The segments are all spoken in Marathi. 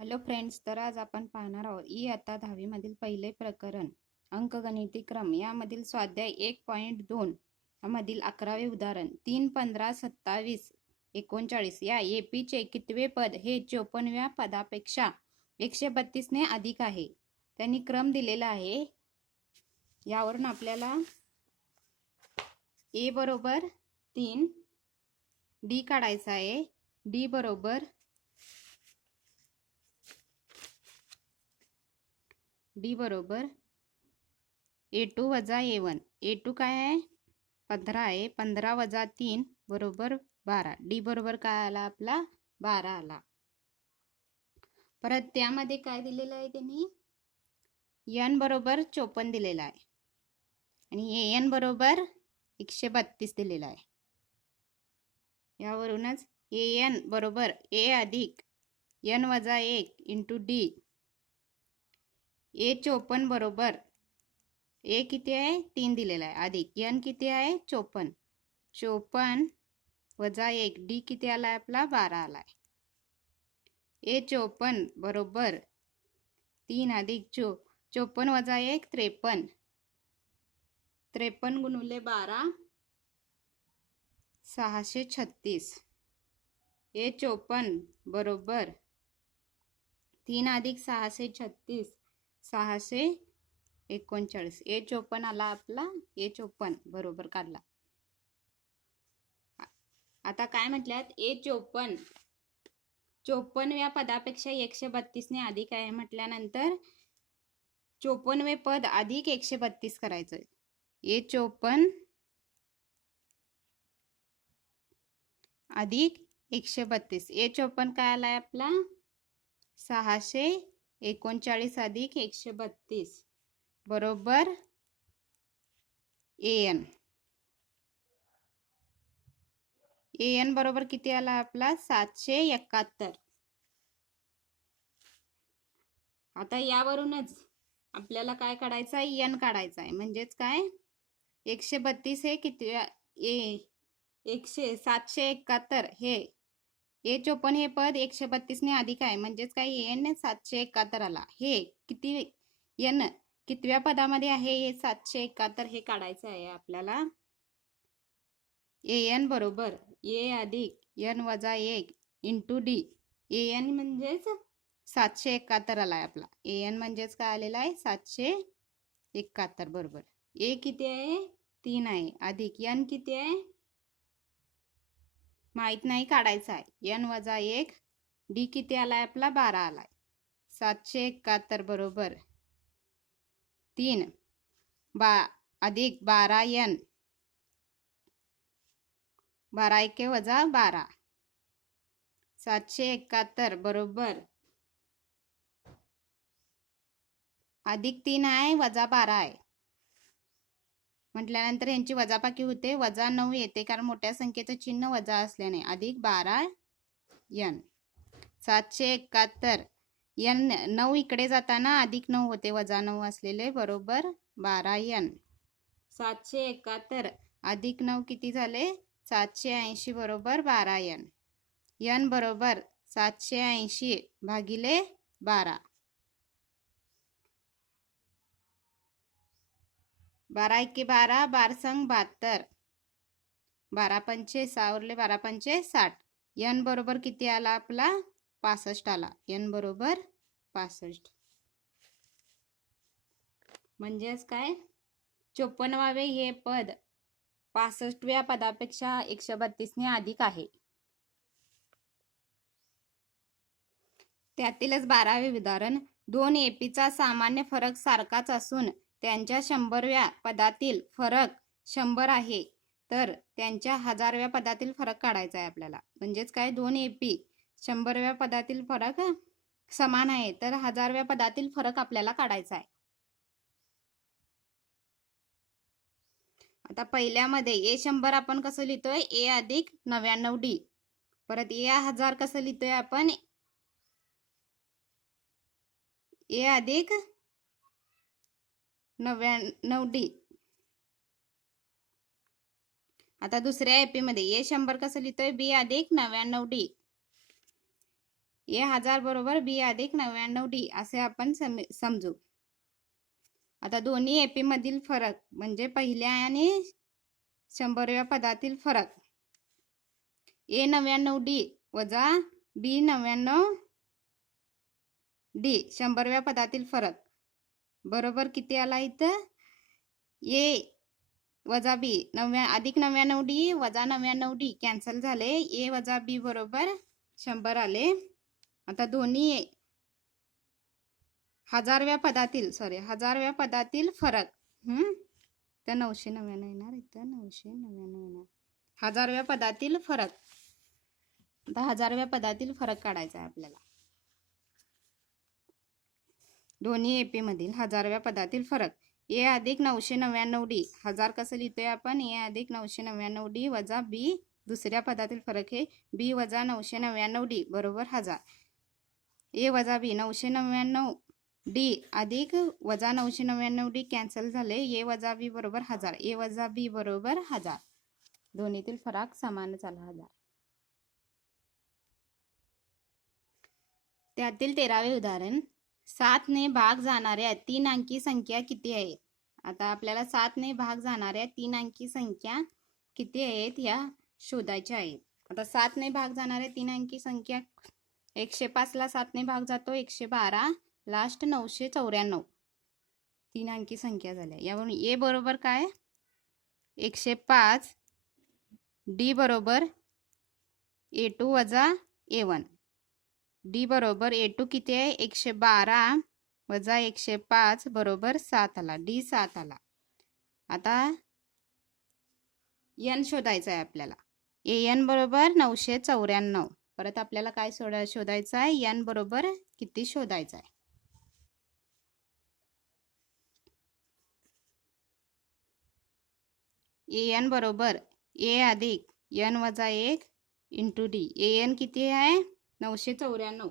हॅलो फ्रेंड्स, तर आज आपण पाहणार आहोत इयत्ता 10वी मधील पहिले प्रकरण अंकगणिती क्रम यामधील स्वाध्याय 1.2 मधील 11वे उदाहरण 3, 15, 27, 39 या एपीचे कितवे पद हे 54व्या पदापेक्षा 132 ने अधिक आहे. त्यांनी क्रम दिलेला आहे. यावरून आपल्याला ए बरोबर 3 डी काढायचा आहे. डी बरोबर A2 वजा A1. A2 काय आहे? 15 आहे. 15 वजा 3 बरोबर 12. डी बरोबर काय आला आपला? 12 आला. परत त्यामध्ये काय दिलेलं आहे त्यांनी? n बरोबर 54 दिलेला आहे आणि an बरोबर 132 दिलेला आहे. यावरूनच an बरोबर a अधिक n वजा 1 इंटू डी. ए 54 बरोबर ए किती आहे? 3 दिलेला आहे अधिक n किती आहे? 54. 54 वजा 1 डी किती आला आपला? 12 आला आहे. ए 54 बरोबर 3 अधिक 54 वजा 1 53. 53 गुणुले 12 636. ए 54 बरोबर 3 अधिक 636 639. ए 54 आला आपला. ए 54 बरोबर काढला. आता काय म्हटल्यात? ए 54 54व्या पदापेक्षा 132 ने अधिक आहे म्हटल्यानंतर 54वे पद अधिक 132 करायचं. ए 54 अधिक 132. ए 54 काय आलाय आपला? 639 अधिक 132 बरोबर an. an बरोबर किती आला आपला? 771. आता यावरूनच आपल्याला काय काढायचं आहे? n काढायचा आहे. म्हणजेच काय? 132 हे किती? 771 हे ए 54 हे पद 132 ने अधिक आहे. म्हणजेच काय? n 771 आला. हे किती n कितव्या पदामध्ये आहे? हे 771 हे काढायचं आहे आपल्याला. an बरोबर a अधिक n वजा 1 इंटू डी. an म्हणजेच 771 आलाय आपला. an म्हणजेच काय आलेला आहे? 771 बरोबर. a किती आहे? 3 आहे अधिक n किती आहे? माहित नाही, काढायचा आहे. n वजा 1 डी किती आलाय आपला? 12 आलाय. 771 बरोबर 3 अधिक 12n 12 एके वजा 12. 771 बरोबर अधिक 3 आहे वजा 12 आहे म्हटल्यानंतर यांची वजाबाकी होते. वजा 9 येते कारण मोठ्या संख्येचं चिन्ह वजा असल्याने. अधिक 12n. 771 n 9 इकडे जाताना अधिक 9 होते, वजा 9 असलेले बरोबर 12n. 771 अधिक 9 किती झाले? 780 बरोबर 12n. n बरोबर 780 भागिले 12. 12 एके 12 12 संग 72. 12 पंचे 6 उरले 12 पंचे 60. n बरोबर किती आला आपला? 65 आला. n बरोबर 65. म्हणजेच काय? 54वे हे पद 65व्या पदापेक्षा 132 ने अधिक आहे. त्यातीलच 12वे उदाहरण 2 एपीचा सामान्य फरक सारखाच असून त्यांच्या 100व्या पदातील फरक 100 आहे, तर त्यांच्या 1000व्या पदातील फरक काढायचा आहे आपल्याला. म्हणजेच काय? 2 एपी 100व्या पदातील फरक समान आहे, तर 1000व्या पदातील फरक आपल्याला काढायचा आहे. आता पहिल्यामध्ये ए 100 आपण कसं लिहितोय? ए अधिक 99 डी. परत ए 1000 कसं लिहितोय आपण? ए अधिक 99 डी. आता दुसऱ्या एपी मध्ये ए 100 कसं लिहितोय? बी अधिक 99 डी. ए 1000 बरोबर बी अधिक 99D असे आपण समजू. आता दोन्ही एपी मधील फरक म्हणजे पहिल्या आणि 100व्या पदातील फरक. ए 99D वजा बी 99D 100व्या पदातील फरक बरोबर किती आला इथं? ए वजा बी अधिक 99D वजा 99D कॅन्सल झाले. ए वजा बी बरोबर 100 आले. आता दोन्ही 1000व्या पदातील फरक तर 999 येणार इथं 999 येणार. 1000व्या पदातील फरक. आता 1000व्या पदातील फरक काढायचा आहे आपल्याला. दोन्ही एपी मधील 1000व्या पदातील फरक. ए अधिक 999D 1000 कसं लिहितोय आपण? ए अधिक 999D वजा बी दुसऱ्या पदातील फरक हे बी वजा 999D बरोबर 1000. ए वजा बी 999D अधिक वजा 999D कॅन्सल झाले. ए वजा बी बरोबर 1000. ए वजा बी बरोबर 1000. दोन्हीतील फरक समानच आला 1000. त्यातील 13वे उदाहरण. 7 ने भाग जाणाऱ्या 3 अंकी संख्या किती आहेत? आता आपल्याला 7 ने भाग जाणाऱ्या 3 अंकी संख्या किती आहेत या शोधायच्या आहेत. आता 7 ने भाग जाणाऱ्या 3 अंकी संख्या 105 ला 7 ने भाग जातो 112 लास्ट 994 3 अंकी संख्या झाल्या. यावरून ए बरोबर काय? 105. डी बरोबर A2 वजा A1. डी बरोबर A2 किती आहे? 112 वजा 105 बरोबर 7 आला. डी 7 आला. आता एन शोधायचा आहे आपल्याला. एन बरोबर 994. परत आपल्याला काय शोधायचं आहे? एन बरोबर किती शोधायचं आहे? एन बरोबर ए अधिक एन वजा 1 इंटू डी. एन किती आहे? 994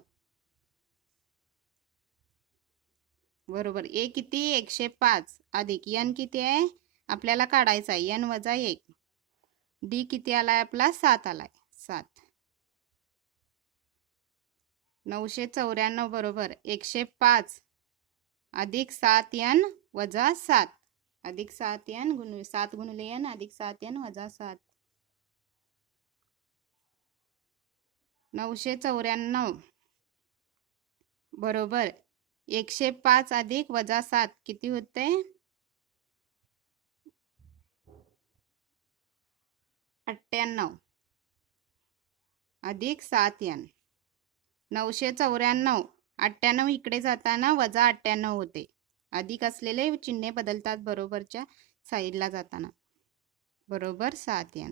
बरोबर. ए किती? 105 अधिक एन किती आहे? आपल्याला काढायचा आहे एन वजा 1. डी किती आलाय आपला? 7 आलाय. 7. 994 बरोबर 105 अधिक 7n वजा 7 अधिक 7n 7 गुणिले n अधिक 7n वजा 7. 994 बरोबर 105 अधिक वजा 7 किती होते? 98 अधिक 7n. 994 98 इकडे जाताना वजा 98 होते. अधिक असलेले चिन्हे बदलतात बरोबरच्या साईडला जाताना. बरोबर 7n.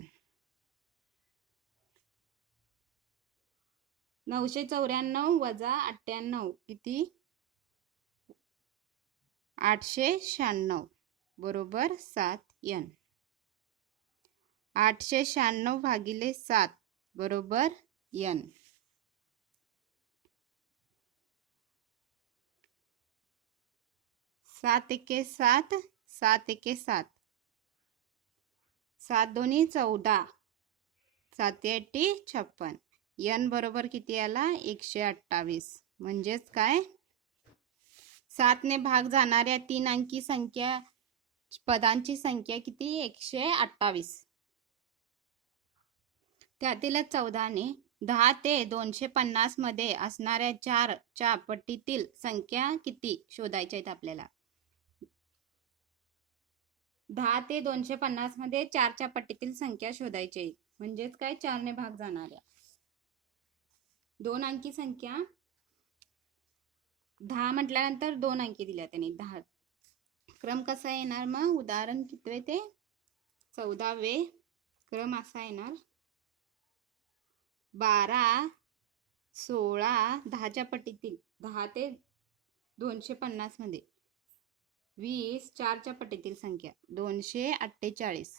994 वजा 98 किती? 896 बरोबर 7n. 896 भागिले 7 बरोबर n. 7 एके 7 7 एके 7 7 दोन्ही 14 7 एटी 56. n बरोबर किती आला? 128. म्हणजेच काय? 7 ने भाग जाणाऱ्या 3 अंकी संख्या पदांची संख्या किती? 128. त्यातीलच 14 ने 10 ते 250 मध्ये असणाऱ्या 4 च्या पट्टीतील संख्या किती शोधायच्या आहेत आपल्याला. 10 ते 250 मध्ये 4 च्या पट्टीतील संख्या शोधायची आहे. म्हणजेच काय? 4 ने भाग जाणाऱ्या 2 अंकी संख्या. 10 म्हटल्यानंतर 2 अंकी दिल्या त्यांनी 10. क्रम कसा येणार मग? उदाहरण कितवे ते? 14वे क्रम असा येणार. 12 16 10च्या पट्टीतील 10 ते 250 मध्ये 20 4 च्या पट्टीतील संख्या 248.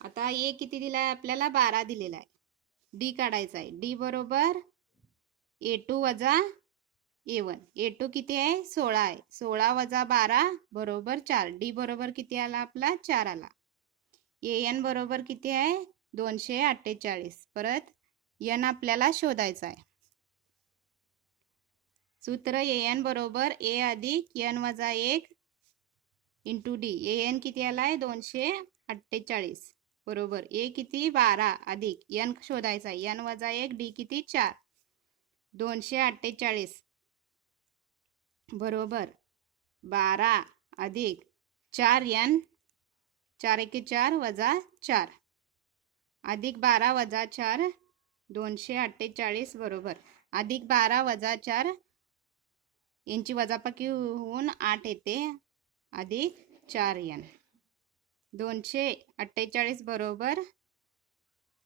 आता ए किती दिलाय आपल्याला? 12 दिलेला आहे. डी काढायचा आहे. डी बरोबर A2 वजा A1. A2 किती आहे? 16 आहे. 16 वजा 12 बरोबर 4. डी बरोबर किती आला आपला? 4 आला. AN बरोबर किती आहे? 248. परत n आपल्याला शोधायचा आहे. सूत्र an बरोबर a अधिक n वजा 1 इंटू डी. an किती आलाय 248 बरोबर. a किती 12 अधिक n शोधायचा आहे. n वजा 1 डी किती 4. 248 बरोबर 12 अधिक 4n 4 1 4 वजा 4 अधिक 12 वजा 4 248 बरोबर अधिक 12 वजा 4 यांची वजाबाकी होऊन 8 येते अधिक 4n. 248 बरोबर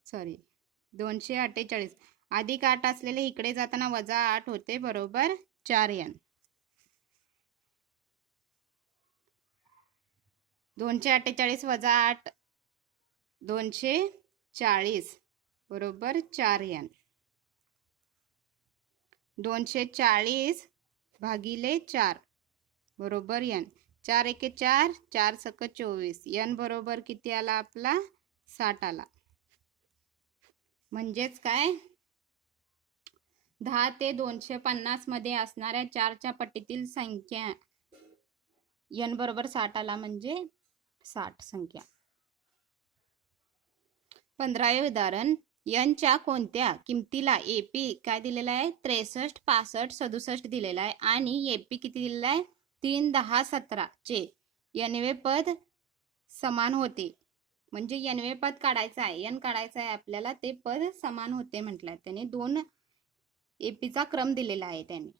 248 अधिक 8 असलेले इकडे जाताना वजा 8 होते बरोबर 4n. 248 वजा 8 240 बरोबर 4n. 240 भागिले 4 बरोबर n. 4 1 4 4 सक 24 n बरोबर किती आला आपला 60 आला. म्हणजेच काय 10 ते 250 मध्ये असणाऱ्या 4च्या पटीतील संख्या n बरोबर 60 आला म्हणजे 60 संख्या. 15वे उदाहरण n च्या कोणत्या किमतीला AP काय दिलेला आहे 63 65 67 दिलेला आहे आणि AP किती दिलेला आहे 3 10 17 चे nवे पद समान होते. म्हणजे nवे पद काढायचं आहे n काढायचं आहे आपल्याला ते पद समान होते म्हटलंय. त्याने दोन AP चा क्रम दिलेला आहे. त्याने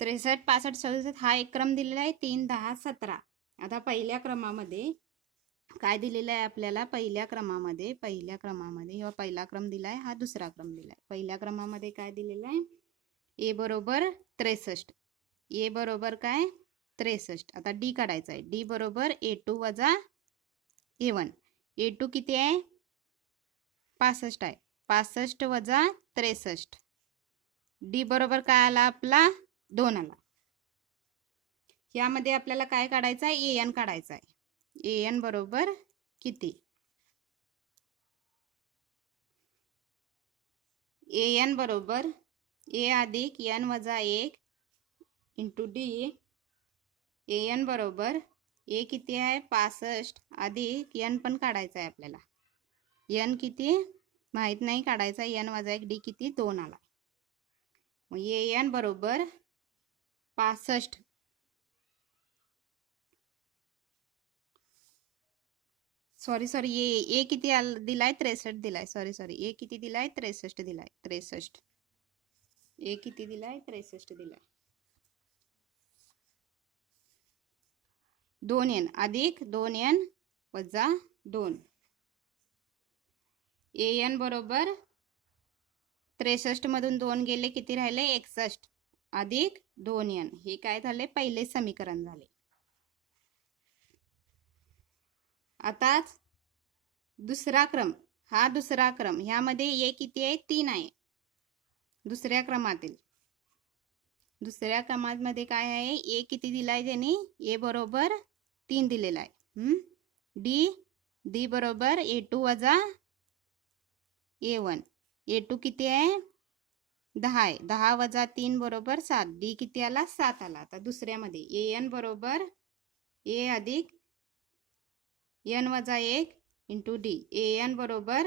63 65 67 हा एक क्रम दिलेला आहे 3 10 17. आता पहिल्या क्रमामध्ये काय दिलेलं आहे आपल्याला पहिल्या क्रमामध्ये किंवा पहिला क्रम दिलाय हा दुसरा क्रम दिलाय. पहिल्या क्रमामध्ये काय दिलेलं आहे ए बरोबर 63 ए बरोबर काय 63. आता डी काढायचा आहे. डी बरोबर A2 वजा A1. A2 किती आहे 65 आहे 65 वजा 63. डी बरोबर काय आला आपला 2 आला. यामध्ये आपल्याला काय काढायचं आहे an काढायचा आहे. an बरोबर किती an बरोबर a अधिक n वजा 1 इंटू डी. an बरोबर a किती आहे 65 अधिक n पण काढायचा आहे आपल्याला. n किती माहित नाही काढायचा n वजा 1 डी किती 2 आला. मग an बरोबर 65 सॉरी ए किती दिलाय 63 दिलाय. सॉरी ए किती दिलाय 63 दिलाय 63. ए किती दिलाय 63 दिलाय. 2n अधिक 2n वजा 2. an बरोबर 63 मधून 2 गेले किती राहिले 61 अधिक 2n. हे काय झाले पहिले समीकरण झाले. आता दुसरा क्रम हा दुसरा क्रम ह्यामध्ये ए किती आहे 3 आहे. दुसऱ्या क्रमामध्ये काय आहे ए किती दिलाय त्यांनी ए बरोबर 3 दिलेला आहे. डी बरोबर A2 वजा A1. A2 किती आहे 10 आहे 10 वजा 3 बरोबर 7. डी किती आला 7 आला. आता दुसऱ्यामध्ये an बरोबर a अधिक n वजा 1 इंटू डी. an बरोबर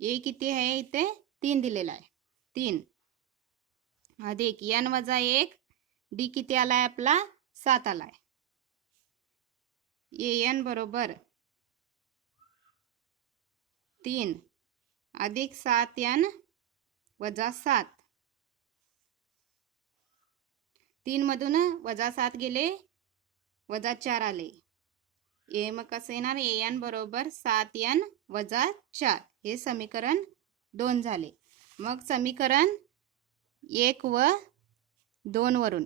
a किती आहे इथे 3 दिलेला आहे 3 अधिक n वजा 1 डी किती आलाय आपला 7 आलाय. an बरोबर 3 अधिक 7n वजा 7. 3 मधून वजा 7 गेले वजा 4 आले. ए मग कसं येणार an बरोबर 7n वजा 4. हे समीकरण 2 झाले. मग समीकरण 1 व 2 वरून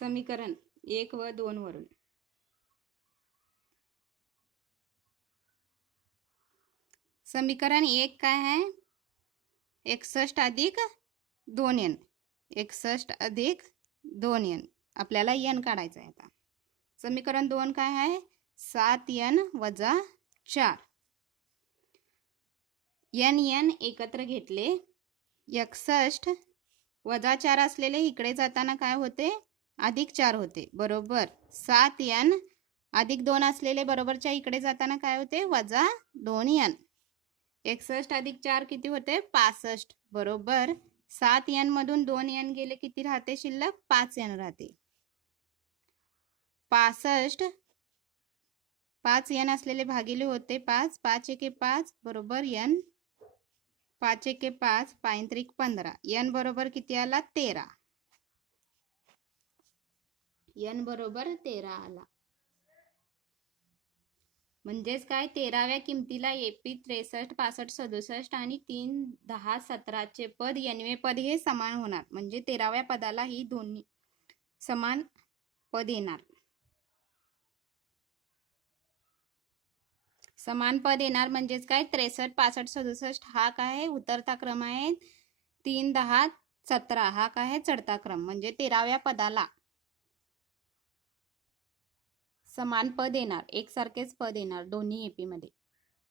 समीकरण 1 व 2 वरून समीकरण 1 काय आहे 61 अधिक 2n 61 अधिक 2n आपल्याला n काढायचं आहे. आता समीकरण 2 काय आहे? 7n वजा 4. n एकत्र घेतले. 61 वजा 4 असलेले इकडे जाताना काय होते? अधिक 4 होते. बरोबर. 7n अधिक 2 असलेले बरोबरच्या इकडे जाताना काय होते? वजा 2n. 61 अधिक 4 किती होते? 65. बरोबर. 7n मधून 2n गेले, किती राहते शिल्लक? 5n राहते. 65 5n असलेले भागिले होते 5. 5 एके 5 बरोबर n. 5 एके 5 5 त्रिक 15. n बरोबर किती आला? 13. n बरोबर 13 आला. म्हणजेच काय? 13व्या किमतीला AP 63, 65, 67 आणि 3, 10, 17चे पद nवे पद हे समान होणार. म्हणजे 13व्या पदाला ही दोन्ही समान पद येणार. समान पद येणार म्हणजेच काय? 63, 65, 67 हा काय आहे? उतरता क्रम आहे. 3, 10, 17 हा काय आहे? चढता क्रम. म्हणजे 13व्या पदाला समान पद येणार, एकसारखेच पद येणार दोन्ही AP मध्ये.